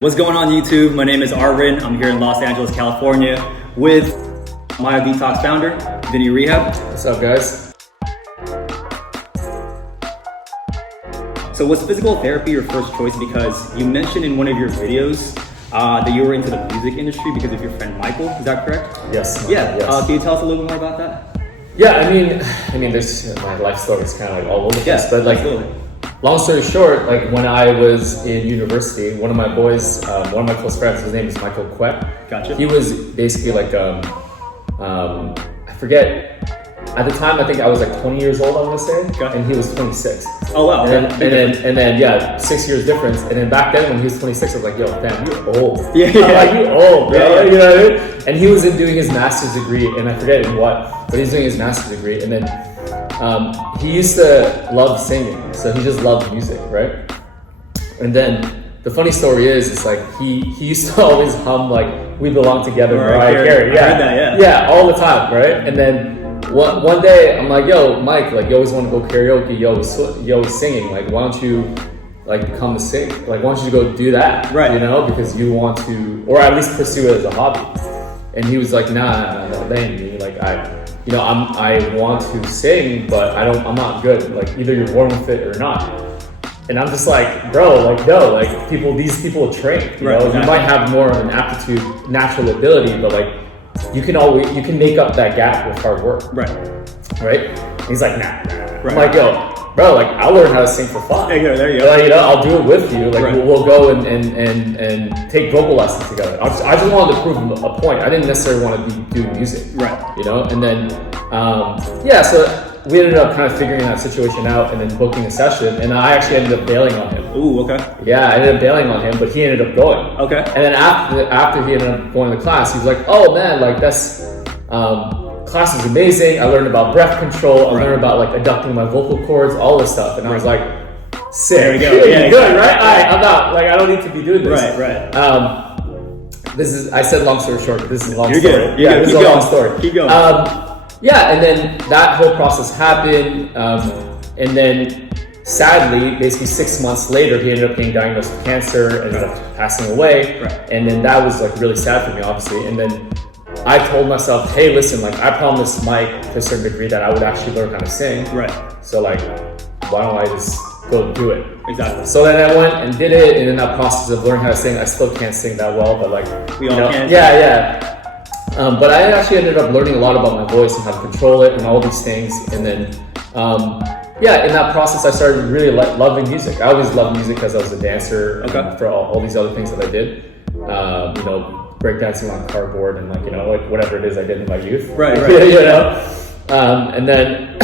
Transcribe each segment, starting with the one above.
What's going on YouTube? My name is Arvin. I'm here in Los Angeles, California with Myo Detox founder, Vinny Rehab. What's up, guys? So was physical therapy your first choice? Because you mentioned in one of your videos that you were into the music industry because of your friend Michael, is that correct? Yes. Yeah, Yes. Can you tell us a little bit more about that? Yeah, I mean, there's my life story is kind of like all over the place, but like, absolutely. long story short, like when I was in university, one of my boys, one of my close friends, his name is Michael Quet. Gotcha. He was basically like, I forget. At the time, I think I was like 20 years old, I want to say, Gotcha. And he was 26. Oh wow. And then, yeah, 6 years difference. And then back then, when he was 26, I was like, yo, fam, you're old. Yeah. I'm like, you old, bro. Yeah. You know what I mean? And he was doing his master's degree, and I forget in what, but he's doing his master's degree. And then he used to love singing, so he just loved music, right? And then the funny story is, it's like he used to always hum like "We Belong Together," Mariah Carey. I heard that, yeah, all the time, right? And then one day I'm like, yo, Mike, like you always want to go karaoke, you always singing, like why don't you like come to sing? Like why don't you go do that? Right. You know, because you want to, or at least pursue it as a hobby. And he was like, nah, that ain't me. Like I want to sing, but I'm not good. Like either you're born with it or not. And I'm just like, bro, like no, like these people train. You know, exactly. You might have more of an aptitude, natural ability, but like you can make up that gap with hard work. Right. And he's like, nah. Right. I'm like, yo, bro, like I'll learn how to sing for fun. There you go. Like, you know, I'll do it with you. Like Right. we'll go and take vocal lessons together. I just wanted to prove a point. I didn't necessarily want to be doing music. Right. You know, and then so we ended up kind of figuring that situation out and then booking a session. And I actually ended up bailing on him. Ooh, okay. Yeah, I ended up bailing on him, but he ended up going. Okay. And then after he ended up going to class, he was like, "Oh man, like that's class is amazing. I learned about breath control. I learned about like adducting my vocal cords, all this stuff." And I was like, "Sick, There we go. Yeah, good, right? All right, I'm out. Like I don't need to be doing this." Right. I said long story short, but this is a long You're story. good. Yeah, this is a long story. Keep going. Yeah, and then that whole process happened, and then sadly, basically 6 months later, he ended up being diagnosed with cancer, ended up passing away, and then that was like really sad for me, obviously. And then I told myself, hey, listen, like I promised Mike to a certain degree that I would actually learn how to sing. Right. So like, why don't I just go do it? Exactly. So then I went and did it, and in that process of learning how to sing, I still can't sing that well, but like, We all can. Yeah. But I actually ended up learning a lot about my voice and how to control it and all these things. And then, in that process, I started really loving music. I always loved music because I was a dancer for all these other things that I did. Breakdancing on cardboard and like whatever it is I did in my youth. Right. And then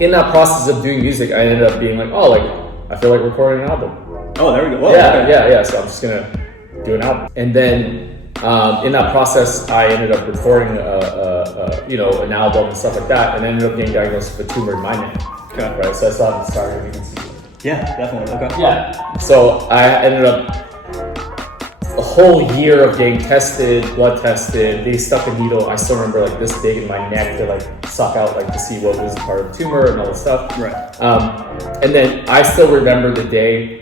in that process of doing music, I ended up being like, oh, like I feel like recording an album. Oh, there we go. Whoa, Yeah. So I'm just gonna do an album. And then in that process, I ended up recording an album and stuff like that, and ended up getting diagnosed with a tumor in my neck. Okay. Right. So I still haven't started. You can see it. Yeah, definitely. Okay. Yeah. So I ended up a whole year of getting tested, blood tested. They stuck a needle, I still remember, like this big in my neck to like suck out, like to see what was part of the tumor and all this stuff. Right. And then I still remember the day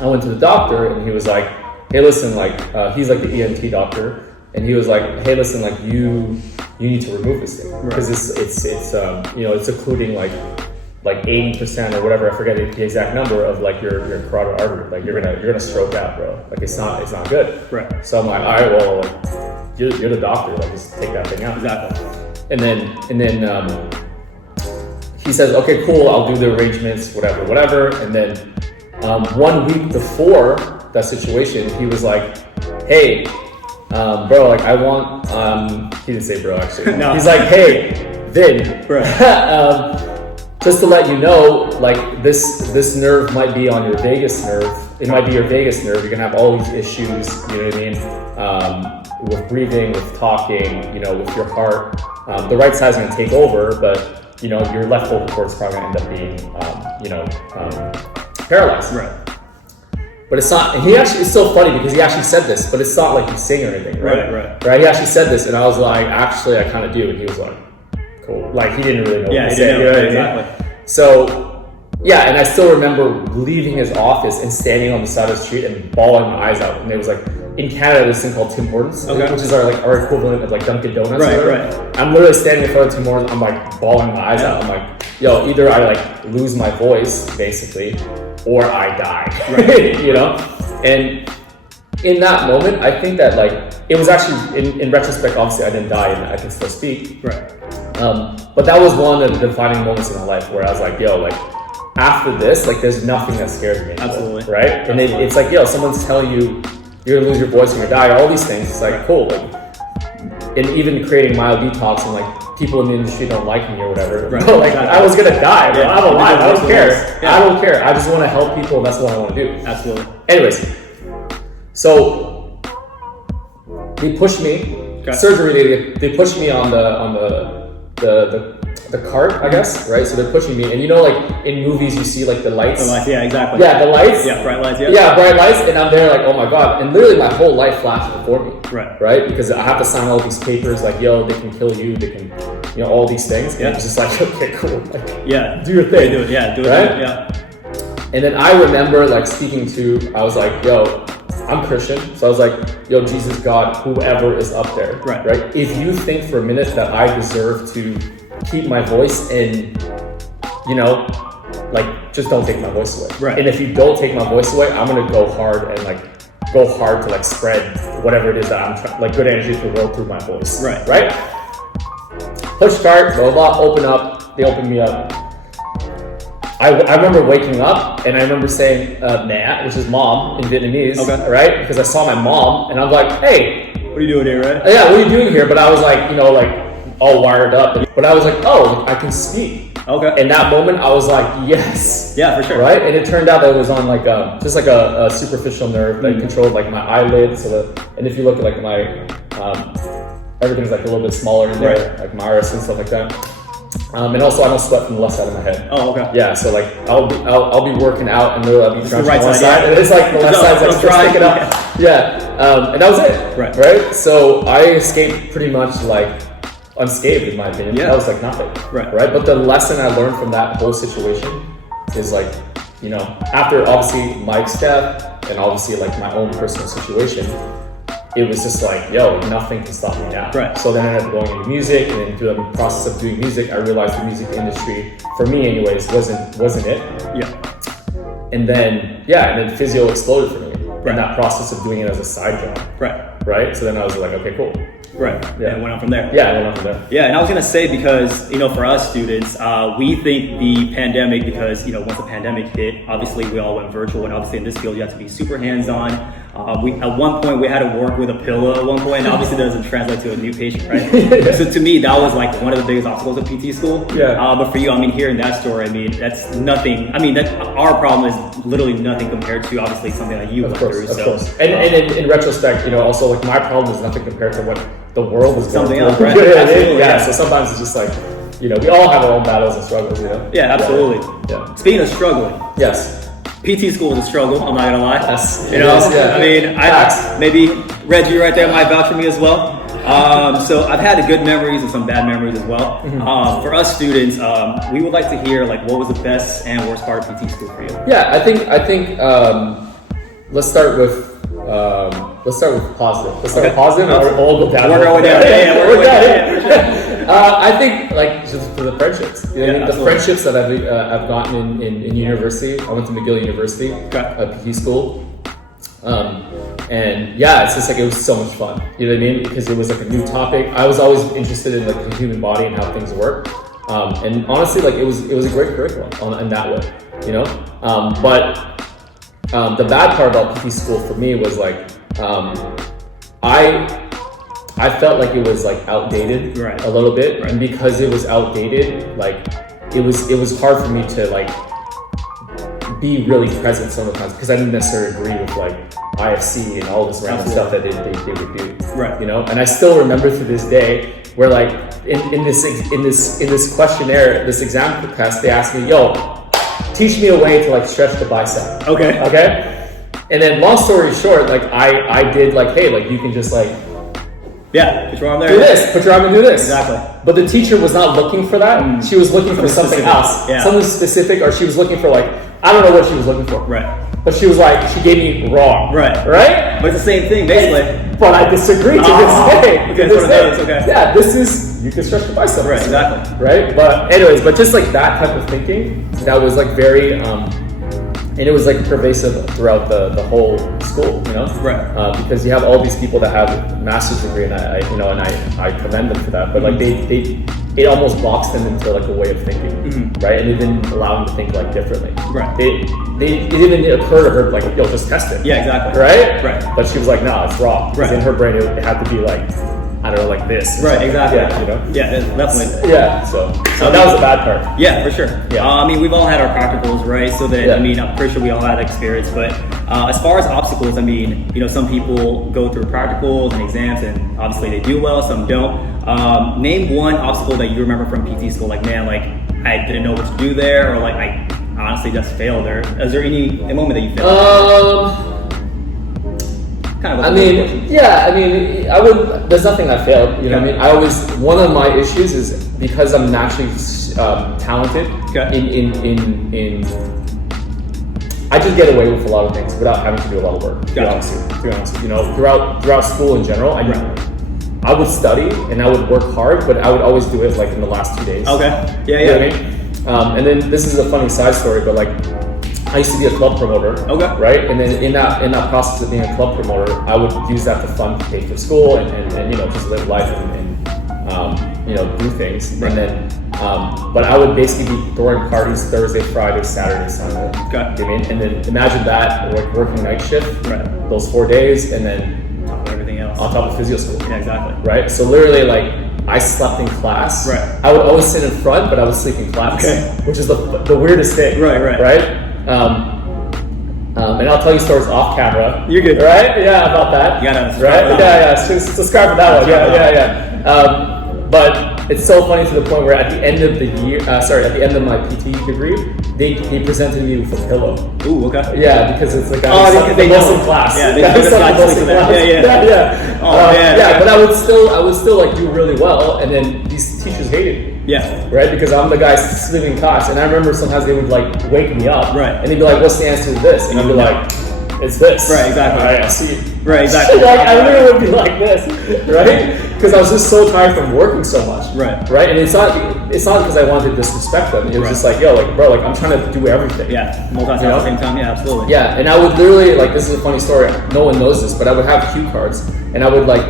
I went to the doctor, and he was like, hey, listen, like he's like the ENT doctor, and he was like, hey, listen, like you need to remove this thing because it's occluding like 80% or whatever, I forget the exact number of like your carotid artery. Like you're gonna stroke out, bro. Like it's not good. Right. So I'm like, all right, well, like you're the doctor. Like just take that thing out. Exactly. And then he says, okay, cool. I'll do the arrangements, whatever. And then 1 week before that situation, he was like, hey, bro, like I want. He didn't say bro actually. No. He's like, hey, Vin. Right. Just to let you know, like this nerve might be on your vagus nerve. It might be your vagus nerve. You're gonna have all these issues, you know what I mean? With breathing, with talking, with your heart. The right side's gonna take over, but your left vocal cord's probably gonna end up being, paralyzed. Right. But it's not. And it's so funny because he actually said this, but it's not like he's saying or anything, right? Right. He actually said this, and I was like, actually, I kind of do, and he was like, cool. Like he didn't really know. Yeah, what to he say, didn't know. you know what I mean? Exactly. So Yeah, and I still remember leaving his office and standing on the side of the street and bawling my eyes out. And it was like, in Canada, there's this thing called Tim Hortons, Okay. which is our equivalent of like Dunkin' Donuts. Right, or whatever. right. I'm literally standing in front of Tim Hortons. I'm like bawling my eyes out. I'm like, yo, either I like lose my voice basically, or I die. Right. You know? And in that moment, I think that like it was actually in retrospect, obviously I didn't die and I can still speak. Right. But that was one of the defining moments in my life where I was like, yo, like after this, like there's nothing that scares me anymore, Absolutely. right? And it's like, yo, someone's telling you you're gonna lose your voice and you're gonna die, all these things. It's like, cool. Like, and even creating Mild Detox and like people in the industry don't like me or whatever. Right. But like I was gonna die, bro. Yeah. I'm alive. I don't care. Yeah. I don't care. I just want to help people, and that's what I want to do. Absolutely. Anyways, so they pushed me. Okay. Surgery. They pushed me on the cart, I guess, right? So they're pushing me, and you know, like in movies, you see like the lights. The lights, yeah, exactly. Yeah, the lights. Yeah, bright lights, yeah. Yeah, bright lights, and I'm there like, oh my god, and literally my whole life flashed before me. Right. Right, because I have to sign all these papers, like, yo, they can kill you, they can, you know, all these things. And Yeah. it's just like, okay, cool. Like, Yeah. do your thing. Do it, yeah, do it, Right? do it, yeah. And then I remember like speaking to, I was like, yo, I'm Christian. So I was like, yo, Jesus, God, whoever is up there. Right. Right. If you think for a minute that I deserve to keep my voice and, you know, like just don't take my voice away. Right. And if you don't take my voice away, I'm going to go hard and like go hard to like spread whatever it is that I'm trying, like good energy to the world through my voice. Right. Right. Push start, blah, blah, open up. They open me up. I remember waking up and I remember saying "mẹ," which is mom in Vietnamese, Okay. right? Because I saw my mom and I'm like, hey, What are you doing here, right? yeah, what are you doing here? But I was like, you know, like all wired up. But I was like, oh, I can speak. Okay. In that moment, I was like, yes. Yeah, for sure. Right? And it turned out that it was on like just like a superficial nerve that controlled like my eyelid. So that, and if you look at like my, everything's like a little bit smaller in there, Right. like my iris and stuff like that. And also I don't sweat from the left side of my head. Oh, okay. Yeah, so like I'll be working out and literally I'll be the drenched right on one side, side, yeah. and it's like the left No, side's like don't still try. sticking up. Yeah, and that was it. Right. Right. So I escaped pretty much like unscathed in my opinion. Yeah. That was like nothing. Right. Right. But the lesson I learned from that whole situation is like, you know, after obviously Mike's death and obviously like my own personal situation, it was just like, yo, nothing can stop me now. Right. So then I ended up going into music, and then through the process of doing music, I realized the music industry, for me anyways, wasn't it. Yeah. And then physio exploded for me. Right. In that process of doing it as a side job. Right. Right? So then I was like, okay, cool. Right. Yeah. And it went on from there. Yeah, I went on from there. Yeah, and I was gonna say because for us students, we think the pandemic because once the pandemic hit, obviously we all went virtual, and obviously in this field you have to be super hands-on. We at one point we had to work with a pillow at one point, and obviously that doesn't translate to a new patient, right? So to me that was like one of the biggest obstacles of PT school. Yeah. But for you, hearing that story, that's nothing. That our problem is literally nothing compared to obviously something that you went through. Of course. And in retrospect, also like my problem is nothing compared to what the world is going Something through. else, right? You know what I mean? Absolutely, Yeah. yeah. So sometimes it's just like, we all have our own battles and struggles, Yeah, absolutely. Yeah. Speaking of struggling, Yes. PT school is a struggle. I'm not gonna lie. Yes, You it know, is, yeah. I maybe Reggie right there might vouch for me as well. So I've had good memories and some bad memories as well. For us students, we would like to hear like what was the best and worst part of PT school for you. Yeah, I think let's start with positive. Let's start with positive, and we'll all go down. Work our way down. Yeah, work our way down. Yeah, I think like just for the friendships. You know what I mean? The absolutely. friendships that I've gotten in university. I went to McGill University, PT school. And yeah, it's just like it was so much fun. You know what I mean? Because it was like a new topic. I was always interested in like the human body and how things work. And honestly, like it was a great curriculum in that way. But the bad part about PT school for me was like I felt like it was like outdated Right. a little bit, Right. and because it was outdated, like it was hard for me to like be really present sometimes because I didn't necessarily agree with like IFC and all this random stuff that they would do. Right. And I still remember to this day where like in this questionnaire, this exam test, they asked me, yo, teach me a way to like stretch the bicep. Okay. And then long story short, like I did like, hey, like you can just like Yeah, put your arm there. Do this, put your arm and do this. Exactly. But the teacher was not looking for that. She was looking for something specific. else. Yeah. Something specific, or she was looking for like, I don't know what she was looking for. Right. But she was like, she gave me wrong. Right. Right? But it's the same thing, basically. But I disagree to this day. Okay, To it's one this of those, day. okay. Yeah, this is, you can stretch your biceps. Right, exactly. Right? But anyways, but just like that type of thinking, that was like very, and it was like pervasive throughout the whole school, you know? Right. Because you have all these people that have a master's degree, and I commend them for that. But like it almost boxed them into like a way of thinking, right? And it didn't allow them to think like differently. Right. It didn't occur to her like, yo, just test it. Yeah, exactly. Right? Right. But she was like, no, it's wrong. Because Right. in her brain, it had to be like, I don't know, like this. or Right, something. exactly. Yeah, you know? Yeah, definitely. Yeah, so that was a bad part. Yeah, for sure. Yeah. I mean, we've all had our practicals, right? So that, Yeah. I mean, I'm pretty sure we all had experience. But as far as obstacles, I mean, you know, some people go through practicals and exams, and obviously they do well, some don't. Name one obstacle that you remember from PT school, like, man, like, I didn't know what to do there, or like, I honestly just failed there. Is there any moment that you failed? Kind of. I mean, yeah, I mean, there's nothing I failed, you know what I mean? One of my issues is because I'm naturally talented in I just get away with a lot of things without having to do a lot of work, to be honest with you. You know, throughout school in general, I would study and I would work hard, but I would always do it like in the last 2 days. Okay. Yeah, You know what I mean? And then this is a funny side story, but like I used to be a club promoter. Okay. Right? And then in that process of being a club promoter, I would use that to fund pay for school and you know, just live life and you know, do things. Right. And then but I would basically be throwing parties Thursday, Friday, Saturday, Sunday. Okay. You know what I mean? And then imagine that, like working night shift, Right. those 4 days, and then Everything else. on top of physio school. Yeah, exactly. Right? So literally, like, I slept in class. Right. I would always sit in front, but I would sleep in class. Okay. Which is the weirdest thing. Right. Right? And I'll tell you stories off camera. You're good. Right? Yeah, about that. You gotta subscribe right? to that Yeah. Subscribe to that one. Yeah. But it's so funny to the point where at the end of the year, at the end of my PT degree, they presented me with a pillow. Ooh, okay. Yeah, because it's like they most know. in class. Yeah, they Yeah, just got most to in that. class. Yeah. Oh, man. Yeah, but I would still like do really well, and then these teachers hated me. Yeah. Right, because I'm the guy sleeping in class, and I remember sometimes they would like wake me up, Right. and they'd be like, "What's the answer to this?" And I'd be like, "It's this." Right, exactly. All right, I see. Right, exactly. Like I literally would be like this, right? Because I was just so tired from working so much. Right. And it's not because I wanted to disrespect them. It was just like, yo, like bro, like I'm trying to do everything. Yeah. Multitask at the same time. Yeah, absolutely. Yeah, and I would literally, like, this is a funny story, no one knows this, but I would have cue cards, and I would, like,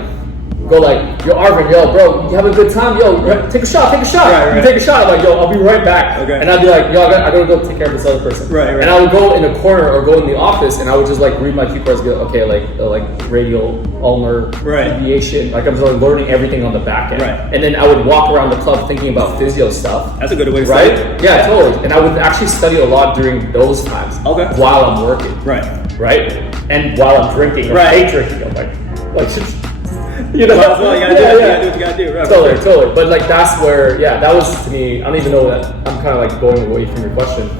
go like, yo, Arvin, yo, bro, you having a good time? Yo, take a shot. Right. You take a shot. I'm like, yo, I'll be right back. Okay. And I'd be like, yo, I gotta go take care of this other person. Right. And I would go in a corner or go in the office, and I would just, like, read my cue cards and go, okay, like radial, ulnar, Right. deviation. Like, I'm just like, learning everything on the back end. Right. And then I would walk around the club thinking about physio stuff. That's a good way to Right? say it. Yeah, totally. And I would actually study a lot during those times. Okay. While I'm working. Right. Right? And while I'm drinking, or Right. hate drinking, I'm like, you know, Well, you gotta do what you gotta do. Right. totally. But like that's where, that was to me. I don't even know that I'm kind of like going away from your question,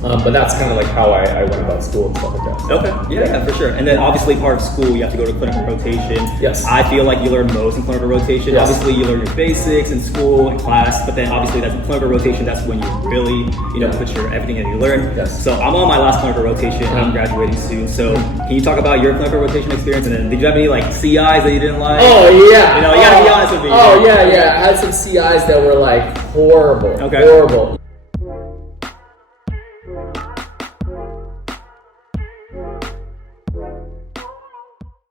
but that's kind of like how I went about school and stuff like that. Okay. Yeah, for sure. And then obviously part of school, you have to go to clinical rotation. Yes. I feel like you learn most in clinical rotation. Yes. Obviously, you learn your basics in school and class, but then obviously that's in clinical rotation. That's when you really, put your everything that you learn. Yes. So I'm on my last clinical rotation. And I'm graduating soon. So can you talk about your clinical rotation experience? And then did you have any like CIs that you didn't like? Oh yeah. You gotta be honest with me. Oh yeah. I had some CIs that were like horrible. Okay. Horrible.